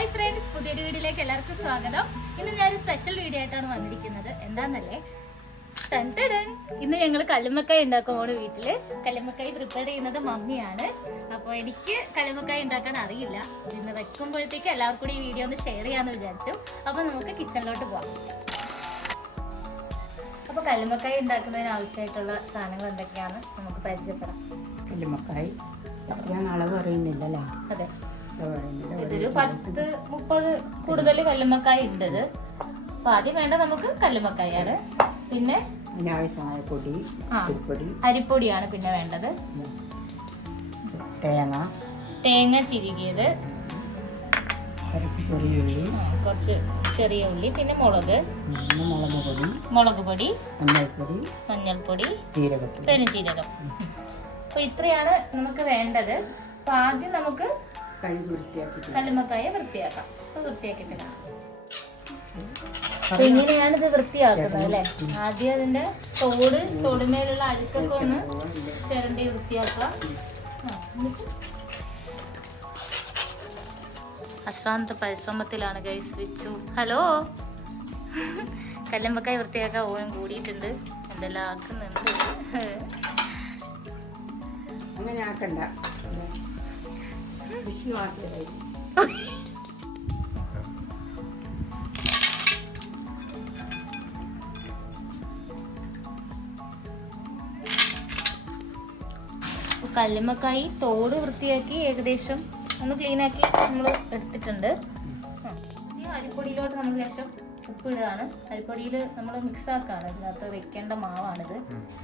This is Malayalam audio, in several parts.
ഹായ് ഫ്രണ്ട്സ്, പുതിയൊരു വീഡിയോയിലേക്ക് എല്ലാവർക്കും സ്വാഗതം. ഇന്ന് ഞാനൊരു സ്പെഷ്യൽ വീഡിയോ ആയിട്ടാണ് വന്നിരിക്കുന്നത്. എന്താന്നല്ലേ, ഇന്ന് ഞങ്ങൾ കല്ലുമ്മക്കായ ഉണ്ടാക്കാൻ പോണ വീട്ടില്. കല്ലുമ്മക്കായ പ്രിപ്പയർ ചെയ്യുന്നത് മമ്മിയാണ്. അപ്പോൾ എനിക്ക് കല്ലുമ്മക്കായ ഉണ്ടാക്കാൻ അറിയില്ല. ഇന്ന് വെക്കുമ്പോഴത്തേക്ക് എല്ലാവർക്കും കൂടി ഈ വീഡിയോ ഒന്ന് ഷെയർ ചെയ്യാന്ന് വിചാരിച്ചു. അപ്പോൾ നമുക്ക് കിച്ചണിലോട്ട് പോവാം. അപ്പോൾ കല്ലുമ്മക്കായ ഉണ്ടാക്കുന്നതിന് ആവശ്യമായിട്ടുള്ള സാധനങ്ങൾ എന്തൊക്കെയാണ് നമുക്ക് പരിചയപ്പെടാം. കല്ലുമ്മക്കായ ഞാൻ അളവ് അറിയുന്നില്ലല്ലേ? അതെ, ഇതൊരു 10-30 കൂടുതൽ കല്ലുമ്മക്കായ ഉണ്ട്. അപ്പൊ ആദ്യം വേണ്ട നമുക്ക് കല്ലുമ്മക്കായാണ്. പിന്നെ അതിനാവശ്യമായ പൊടി, അരിപ്പൊടിയാണ് പിന്നെ വേണ്ടത്. തേങ്ങ ചിരുകിയത്, കുറച്ച് ചെറിയ ഉള്ളി, പിന്നെ മുളക് പൊടി, മഞ്ഞൾപ്പൊടി, പെരുംജീരകം. അപ്പൊ ഇത്രയാണ് നമുക്ക് വേണ്ടത്. അപ്പൊ ആദ്യം നമുക്ക് കല്ലുമ്മക്കായ വൃത്തിയാക്കാം. വൃത്തിയാക്കിട്ട് കാണാം. അപ്പൊ ഇങ്ങനെയാണ് ഇത് വൃത്തിയാക്കുന്നത് അല്ലെ. ആദ്യം അതിന്റെ തോടുമേലുള്ള അഴുക്കൊക്കെ ഒന്ന് ചിരണ്ടി വൃത്തിയാക്കാം. അശ്രാന്ത പരിശ്രമത്തിലാണ് ഗൈസ് വിച്ചു. ഹലോ, കല്ലുമ്മക്കായ വൃത്തിയാക്കാൻ ഓരം കൂടിയിട്ടുണ്ട്. എന്തെല്ലാം ആക്കുന്നുണ്ട്. അങ്ങനെ ആക്കണ്ട. കല്ലുമ്മക്കായി തോട് വൃത്തിയാക്കി ഏകദേശം ഒന്ന് ക്ലീൻ ആക്കി നമ്മൾ എടുത്തിട്ടുണ്ട്. അരിപ്പൊടിയിലോട്ട് നമ്മൾ ശേഷം ഉപ്പിടുകയാണ്. അരിപ്പൊടിയിൽ നമ്മൾ മിക്സ് ആക്കുകയാണ്. ഇതിനകത്ത് വെക്കേണ്ട മാവാണിത്.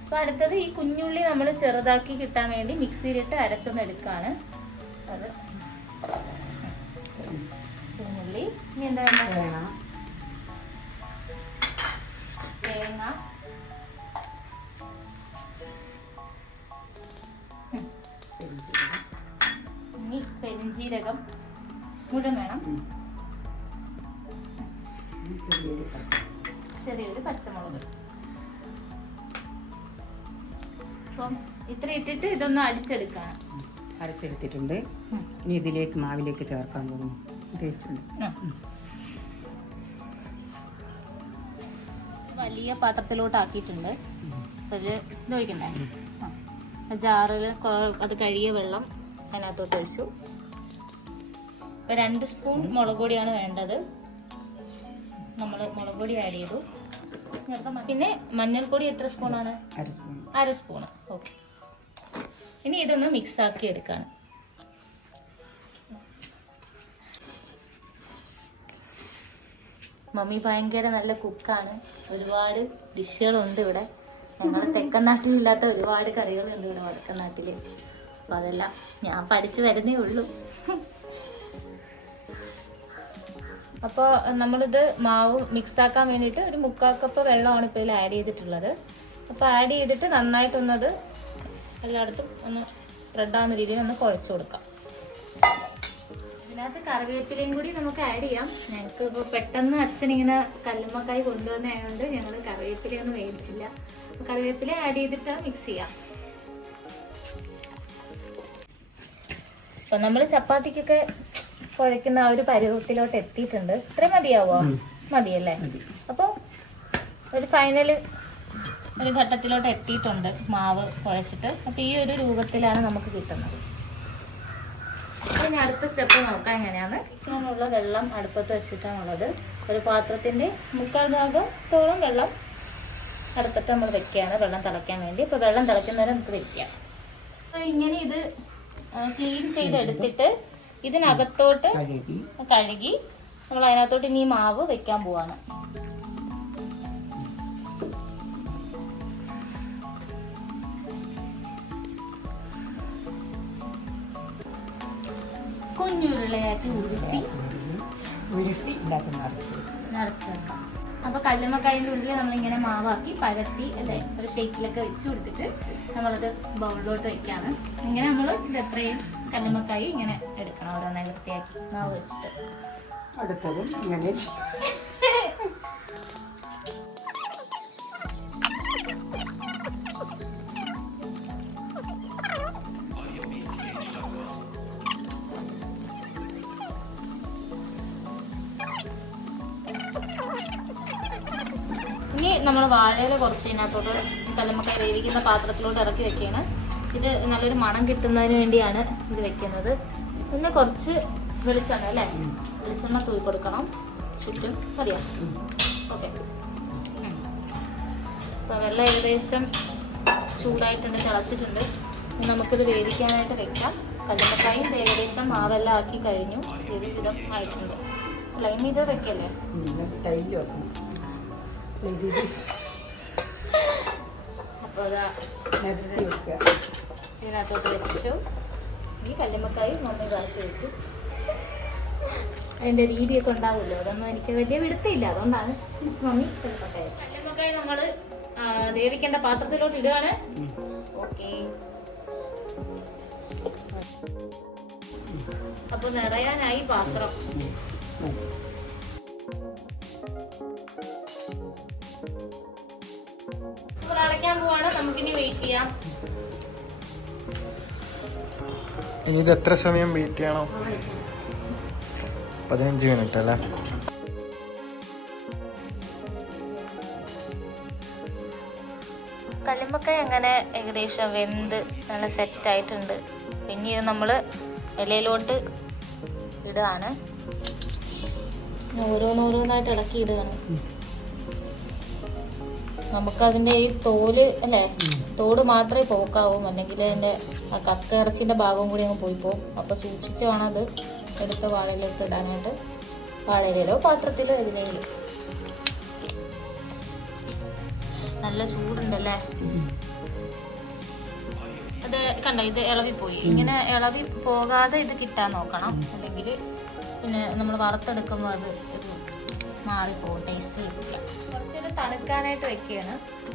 അപ്പൊ അടുത്തത് ഈ കുഞ്ഞുള്ളി നമ്മൾ ചെറുതാക്കി കിട്ടാൻ വേണ്ടി മിക്സിയിലിട്ട് അരച്ചൊന്ന് എടുക്കുകയാണ്. അത് കുഞ്ഞുള്ളി. ഇനി എന്താ തേങ്ങ, ഇനി പെരുംജീരകം മുഴുവൻ വേണം. ചെറിയൊരു പച്ചമുളക്. അപ്പം ഇത്ര ഇട്ടിട്ട് ഇതൊന്ന് അരച്ചെടുത്തിട്ടുണ്ട്. ഇനി ഇതിലേക്ക് മാവിലേക്ക് ചേർക്കാൻ പോകുന്നു. വലിയ പാത്രത്തിലോട്ട് ആക്കിയിട്ടുണ്ട്. ഇത് ഒഴിക്കണ്ടേ? ജാറിൽ അത് കഴുകിയ വെള്ളം അതിനകത്തോട്ട് ഒഴിച്ചു. 2 സ്പൂൺ മുളക് പൊടിയാണ് വേണ്ടത്. നമ്മൾ മുളക് പൊടി ആഡ് ചെയ്തു. പിന്നെ മഞ്ഞൾപ്പൊടി എത്ര സ്പൂണാണ്? 1/2 സ്പൂണ്. ഓക്കെ. ഇനി ഇതൊന്ന് മിക്സ് ആക്കി എടുക്കാണ്. മമ്മി ഭയങ്കര നല്ല കുക്കാണ്. ഒരുപാട് ഡിഷുകളുണ്ട് ഇവിടെ. ഞങ്ങളുടെ തെക്കൻ നാട്ടിലില്ലാത്ത ഒരുപാട് കറികളുണ്ട് ഇവിടെ വടക്കൻ നാട്ടില്. അപ്പൊ അതെല്ലാം ഞാൻ പഠിച്ചു വരുന്നേ ഉള്ളൂ. അപ്പോൾ നമ്മളിത് മാവ് മിക്സ് ആക്കാൻ വേണ്ടിയിട്ട് ഒരു 3/4 കപ്പ് വെള്ളമാണ് ഇപ്പോൾ ഇതിൽ ആഡ് ചെയ്തിട്ടുള്ളത്. അപ്പോൾ ആഡ് ചെയ്തിട്ട് നന്നായിട്ടൊന്നത് എല്ലായിടത്തും ഒന്ന് സ്പ്രെഡാവുന്ന രീതിയിൽ ഒന്ന് കുഴച്ച് കൊടുക്കാം. ഇതിനകത്ത് കറിവേപ്പിലയും കൂടി നമുക്ക് ആഡ് ചെയ്യാം. ഞങ്ങൾക്ക് ഇപ്പോൾ പെട്ടെന്ന് അച്ഛനിങ്ങനെ കല്ലുമ്മക്കായ കൊണ്ടുവന്നതായതുകൊണ്ട് ഞങ്ങൾ കറിവേപ്പിലയൊന്നും മേടിച്ചില്ല. അപ്പോൾ കറിവേപ്പില ആഡ് ചെയ്തിട്ട് മിക്സ് ചെയ്യാം. അപ്പോൾ നമ്മൾ ചപ്പാത്തിക്കൊക്കെ കുഴക്കുന്ന ആ ഒരു പരുവത്തിലോട്ട് എത്തിയിട്ടുണ്ട്. ഇത്രയും മതിയാവോ? മതിയല്ലേ? അപ്പോൾ ഒരു ഫൈനൽ ഒരു ഘട്ടത്തിലോട്ട് എത്തിയിട്ടുണ്ട് മാവ് കുഴച്ചിട്ട്. അപ്പോൾ ഈ ഒരു രൂപത്തിലാണ് നമുക്ക് കിട്ടുന്നത്. ഇനി അടുത്ത സ്റ്റെപ്പ് നോക്കാം എങ്ങനെയാണ്. ഇതിനുള്ള വെള്ളം അടുപ്പത്ത് വെച്ചിട്ടാണുള്ളത്. ഒരു പാത്രത്തിൻ്റെ 3/4 ഭാഗത്തോളം വെള്ളം അടുപ്പത്ത് നമ്മൾ വെക്കുകയാണ് വെള്ളം തിളയ്ക്കാൻ വേണ്ടി. ഇപ്പോൾ വെള്ളം തിളയ്ക്കുന്നവരെ നമുക്ക് വെക്കാം. അപ്പോൾ ഇങ്ങനെ ഇത് ക്ലീൻ ചെയ്തെടുത്തിട്ട് ഇതിനകത്തോട്ട് കഴുകി നമ്മൾ അതിനകത്തോട്ട് ഇനി മാവ് വെക്കാൻ പോവാണ്. കുഞ്ഞുരുളയാക്കി ഉരുട്ടി നിറച്ചേക്കാം. അപ്പൊ കല്ലുമ്മക്കായൻ്റെ ഉള്ളിൽ നമ്മളിങ്ങനെ മാവാക്കി പരത്തി അല്ലേ ഒരു ഷേപ്പിലൊക്കെ വെച്ച് കൊടുത്തിട്ട് നമ്മളത് ബൗളിലോട്ട് വെക്കാണ്. ഇങ്ങനെ നമ്മൾ ഇത് എത്രയും കല്ലുമ്മക്കായി ഇങ്ങനെ എടുക്കണം. ഓരോന്നായി വൃത്തിയാക്കി മാവ് വെച്ചിട്ട് അടുത്തതും ഇങ്ങനെ ഇനി നമ്മൾ വാഴയില കുറച്ച് ഇതിനകത്തോട്ട് കല്ലുമ്മക്കായ വേവിക്കുന്ന പാത്രത്തിലോട്ട് ഇറക്കി വെക്കുകയാണ്. ഇത് നല്ലൊരു മണം കിട്ടുന്നതിന് വേണ്ടിയാണ് ഇത് വെക്കുന്നത്. പിന്നെ കുറച്ച് വെളിച്ചെണ്ണ അല്ലേ, വെളിച്ചെണ്ണ തൂക്കി കൊടുക്കണം ചുറ്റും. അറിയാം. ഓക്കെ. അപ്പോൾ വെള്ളം ഏകദേശം ചൂടായിട്ടുണ്ട്, തിളച്ചിട്ടുണ്ട്. നമുക്കിത് വേവിക്കാനായിട്ട് വെക്കാം. കല്ലുമ്മക്കായും ഏകദേശം മാവെല്ലാം ആക്കി കഴിഞ്ഞു. ഒരു വിധം ആയിട്ടുണ്ട്. ഫ്ലെയിം ഇത് വെക്കല്ലേ, സ്റ്റൈലിൽ വെക്കണം. അപ്പോൾ അതാ നിരത്തി വെക്കുക. ഇതിനകത്തോട്ട് വെച്ചു. ഈ കല്ലുമ്മക്കായും നമ്മൾ ഇതാക്കി വെച്ചു. അതിൻ്റെ രീതിയൊക്കെ ഉണ്ടാവുമല്ലോ, അതൊന്നും എനിക്ക് വലിയ വിടുത്തില്ല, അതുകൊണ്ടാണ് മമ്മി കല്ലുമ്മക്കായ. കല്ലുമ്മക്കായ നമ്മൾ വേവിക്കേണ്ട പാത്രത്തിലോട്ട് ഇടുകയാണ്. ഓക്കെ. അപ്പൊ നിറയാനായി പാത്രം. അടയ്ക്കാൻ പോവാണ്. നമുക്കിനി വെയിറ്റ് ചെയ്യാം. ഇനി ഇത് എത്ര സമയം വെയിറ്റ് ചെയ്യണം? 15 മിനിറ്റ് അല്ലേ? കല്ലുമ്മക്കായ അങ്ങനെ ഏകദേശം വെന്ത് നല്ല സെറ്റായിട്ടുണ്ട്. പിന്നെ ഇത് നമ്മൾ ഇലയിലോട്ട് ഇടുകയാണ്. ഓരോന്നോരോന്നായിട്ട് ഇളക്കി ഇടുകയാണ്. നമുക്കതിൻ്റെ ഈ തോല് അല്ലേ, തോട് മാത്രമേ പോക്കാവും, അല്ലെങ്കിൽ അതിൻ്റെ കക്ക ഇറച്ചിൻ്റെ ഭാഗവും കൂടി അങ്ങ് പോയി പോകും. അപ്പോൾ സൂക്ഷിച്ച് വേണം അത് എടുത്ത് വാഴയിലോട്ട് ഇടാനായിട്ട്. വാഴയിലോ പാത്രത്തിലോ ഇതിലേലും. നല്ല ചൂടുണ്ടല്ലേ. അത് കണ്ട, ഇത് ഇളവിപ്പോയി. ഇങ്ങനെ ഇളവി പോകാതെ ഇത് കിട്ടാൻ നോക്കണം, അല്ലെങ്കിൽ പിന്നെ നമ്മൾ വറുത്തെടുക്കുമ്പോൾ അത് ഒരു മാറിപ്പോകും, ടേസ്റ്റ് കിട്ടില്ല. കുറച്ചൊരു തണുക്കാനായിട്ട് വെക്കുകയാണ്,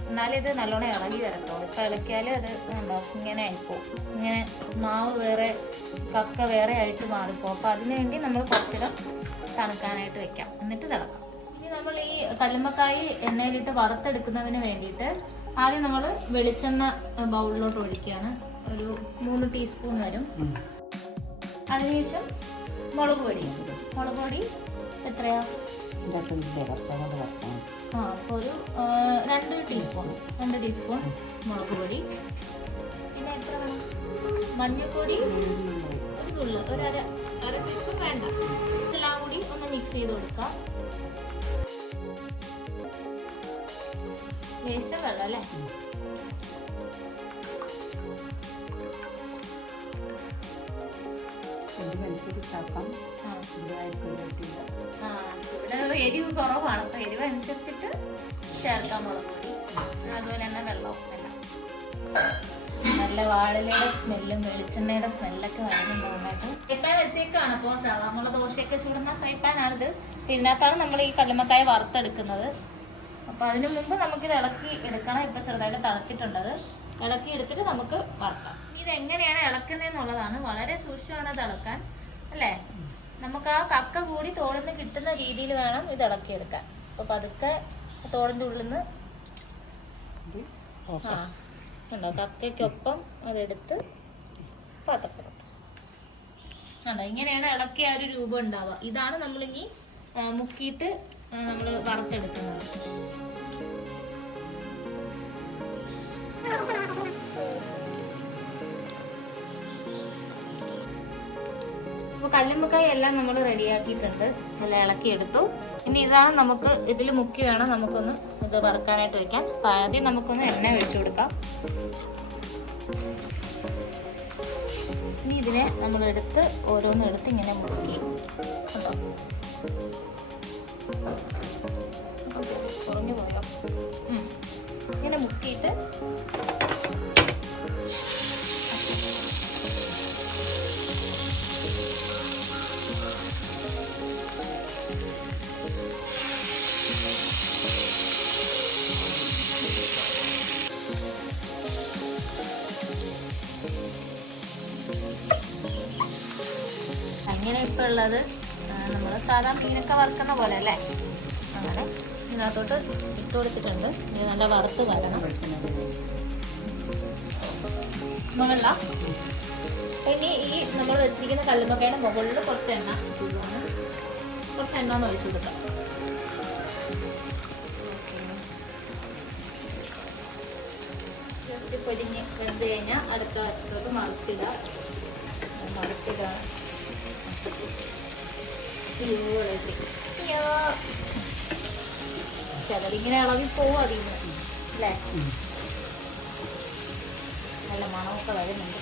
എന്നാലും ഇത് നല്ലോണം ഇളകി വരത്തുള്ളൂ. ഇപ്പം ഇളക്കിയാൽ അത് കണ്ടോ ഇങ്ങനെ ആയിപ്പോവും. ഇങ്ങനെ മാവ് വേറെ കക്ക വേറെ ആയിട്ട് മാറിപ്പോവും. അപ്പോൾ അതിനു വേണ്ടി നമ്മൾ കുറച്ചിടം തണുക്കാനായിട്ട് വെക്കാം, എന്നിട്ട് തിളക്കാം. ഇനി നമ്മൾ ഈ കല്ലുമ്മക്കായി എണ്ണയിലിട്ട് വറുത്തെടുക്കുന്നതിന് വേണ്ടിയിട്ട് ആദ്യം നമ്മൾ വെളിച്ചെണ്ണ ബൗളിലോട്ട് ഒഴിക്കുകയാണ്. ഒരു 3 ടീസ്പൂൺ വരും. അതിനുശേഷം മുളക് പൊടി എത്രയാ? അപ്പോൾ ഒരു 2 ടീസ്പൂൺ മുളക് പൊടി. പിന്നെ എത്ര വേണം? മഞ്ഞൾപ്പൊടി ഒരു അര ടീസ്പൂൺ വേണ്ട. ഇതെല്ലാം കൂടി ഒന്ന് മിക്സ് ചെയ്ത് കൊടുക്കാം. ലേശം വെള്ളം അല്ലേ. ഇവിടെ എരിവ് കുറവാണ്, അപ്പൊ എരിവ് അനുസരിച്ചിട്ട് ചേർക്കാം മുളക് പൊടി. അതുപോലെ തന്നെ വെള്ളവും എല്ലാം. നല്ല വാഴലയുടെ സ്മെല്ലും വെളിച്ചെണ്ണയുടെ സ്മെല്ലൊക്കെ വരുന്നുണ്ട് നന്നായിട്ട്. ഫ്രൈ പാൻ വെച്ചേക്കാണ്. അപ്പോൾ സവാമുള ദോശയൊക്കെ ചൂടുന്ന ഫ്രൈ പാനാണിത്. ഇതിനകത്താണ് നമ്മൾ ഈ കല്ലുമ്മക്കായ വറുത്തെടുക്കുന്നത്. അപ്പോൾ അതിനു മുമ്പ് നമുക്കിത് ഇളക്കി എടുക്കണം. ഇപ്പോൾ ചെറുതായിട്ട് തിളക്കിയിട്ടുണ്ടത്. ഇളക്കി എടുത്തിട്ട് നമുക്ക് വറുക്കാം. ഇത് എങ്ങനെയാണ് ഇളക്കുന്നതെന്നുള്ളതാണ്. വളരെ സൂക്ഷിച്ചാണ് ഇത് ഇളക്കാൻ അല്ലേ. നമുക്ക് ആ കക്ക കൂടി തോളിൽ നിന്ന് കിട്ടുന്ന രീതിയിൽ വേണം ഇത് ഇളക്കിയെടുക്കാൻ. അപ്പോൾ പതുക്കെ തോടിൻ്റെ ഉള്ളിൽ നിന്ന് ഉണ്ടോ കക്കയ്ക്കൊപ്പം അതെടുത്ത് പാത്രത്തിലോട്ട് ഉണ്ടോ. ഇങ്ങനെയാണ് ഇളക്കിയ ഒരു രൂപം ഉണ്ടാവുക. ഇതാണ് നമ്മളിനി മുക്കിയിട്ട് നമ്മൾ വറുത്തെടുക്കുന്നത്. അപ്പോൾ കല്ലുമ്മക്കായ എല്ലാം നമ്മൾ റെഡിയാക്കിയിട്ടുണ്ട്, നല്ല ഇളക്കിയെടുത്തു. ഇനി ഇതാണ് നമുക്ക് ഇതിൽ മുക്കി വേണം നമുക്കൊന്ന് ഇത് വറുക്കാനായിട്ട് വയ്ക്കാം. അപ്പം ആദ്യം നമുക്കൊന്ന് എണ്ണ ഒഴിച്ചു കൊടുക്കാം. ഇനി ഇതിനെ നമ്മളെടുത്ത് ഓരോന്നും എടുത്ത് ഇങ്ങനെ മുക്കി ഉണ്ടോ. കുറഞ്ഞു പോയോ? ഇങ്ങനെ മുക്കിയിട്ട് അങ്ങനെ ഇപ്പോൾ ഉള്ളത് നമ്മൾ സാധാരണ മീനൊക്കെ വറുക്കുന്ന പോലെ അല്ലേ, അങ്ങനെ ഇതിനകത്തോട്ട് ഇട്ട് കൊടുത്തിട്ടുണ്ട്. ഇത് നല്ല വറുത്ത് വരണം മുകളില. ഇനി ഈ നമ്മൾ വെച്ചിരിക്കുന്ന കല്ലുമ്മക്കായുടെ മുകളിൽ കുറച്ച് എണ്ണ ചൂടാണ്, കുറച്ച് എണ്ണ ഒന്ന് ഒഴിച്ചു കൊടുക്കാം. ഇത് പൊരിഞ്ഞ് വെന്ത് കഴിഞ്ഞാൽ അടുത്ത വശത്തോട്ട് മറിച്ചിടുക. ചിലതിങ്ങനെ ഇളവി പോവും അതിന്ന് അല്ലേ? നല്ല മണമൊക്കെ വരുന്നുണ്ട്.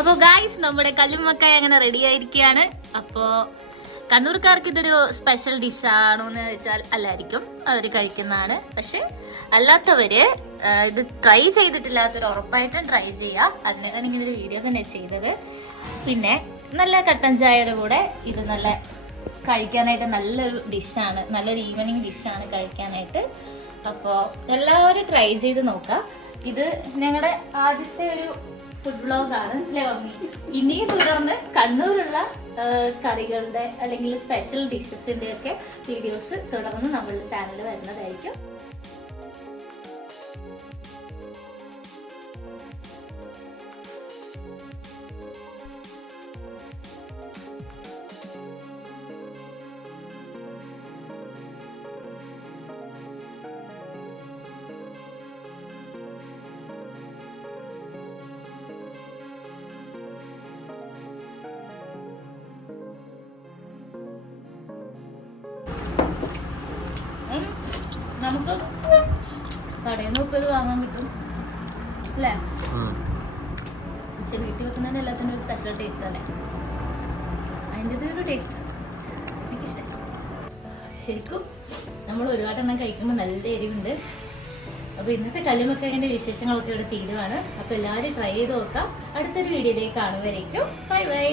അപ്പോൾ ഗായ്സ് നമ്മുടെ കല്ലുമ്മക്കായ അങ്ങനെ റെഡി ആയിരിക്കുകയാണ്. അപ്പോൾ കണ്ണൂർക്കാർക്ക് ഇതൊരു സ്പെഷ്യൽ ഡിഷാണോ എന്ന് വെച്ചാൽ അല്ലായിരിക്കും, അവർ കഴിക്കുന്നതാണ്. പക്ഷെ അല്ലാത്തവര് ഇത് ട്രൈ ചെയ്തിട്ടില്ലാത്തവർ ഉറപ്പായിട്ടും ട്രൈ ചെയ്യുക. അതിനാണ് ഇങ്ങനെ ഒരു വീഡിയോ തന്നെ ചെയ്തത്. പിന്നെ നല്ല കട്ടൻ ചായയുടെ കൂടെ ഇത് നല്ല കഴിക്കാനായിട്ട് നല്ലൊരു ഡിഷാണ്, നല്ലൊരു ഈവനിങ് ഡിഷാണ് കഴിക്കാനായിട്ട്. അപ്പോൾ എല്ലാവരും ട്രൈ ചെയ്ത് നോക്കുക. ഇത് ഞങ്ങളുടെ ആദ്യത്തെ ഒരു ഫുഡ് വ്ളോഗാണ് അല്ലേ മമ്മി? ഇനിയും തുടർന്ന് കണ്ണൂരുള്ള കറികളുടെ അല്ലെങ്കിൽ സ്പെഷ്യൽ ഡിഷസിന്റെ ഒക്കെ വീഡിയോസ് തുടർന്ന് നമ്മളുടെ ചാനലിൽ വരുന്നതായിരിക്കും. നമുക്ക് കടയിൽ നിന്ന് ഉപ്പ് ഇത് വാങ്ങാൻ കിട്ടും അല്ലേ? പക്ഷെ വീട്ടിൽ വെക്കുന്നതിന് എല്ലാത്തിനും ഒരു സ്പെഷ്യൽ ടേസ്റ്റ് തന്നെ. അതിൻ്റെ ഒരു ടേസ്റ്റ് എനിക്കിഷ്ടം. ശരിക്കും നമ്മൾ ഒരുപാട് എണ്ണം കഴിക്കുമ്പോൾ നല്ല എരിവുണ്ട്. അപ്പോൾ ഇന്നത്തെ കല്ലുമ്മക്കായൻ്റെ വിശേഷങ്ങളൊക്കെ ഇവിടെ തീരുവാണ്. അപ്പോൾ എല്ലാവരും ട്രൈ ചെയ്ത് നോക്കാം. അടുത്തൊരു വീഡിയോയിലേക്ക് കാണുമ്പോഴേക്കും ബൈ ബൈ.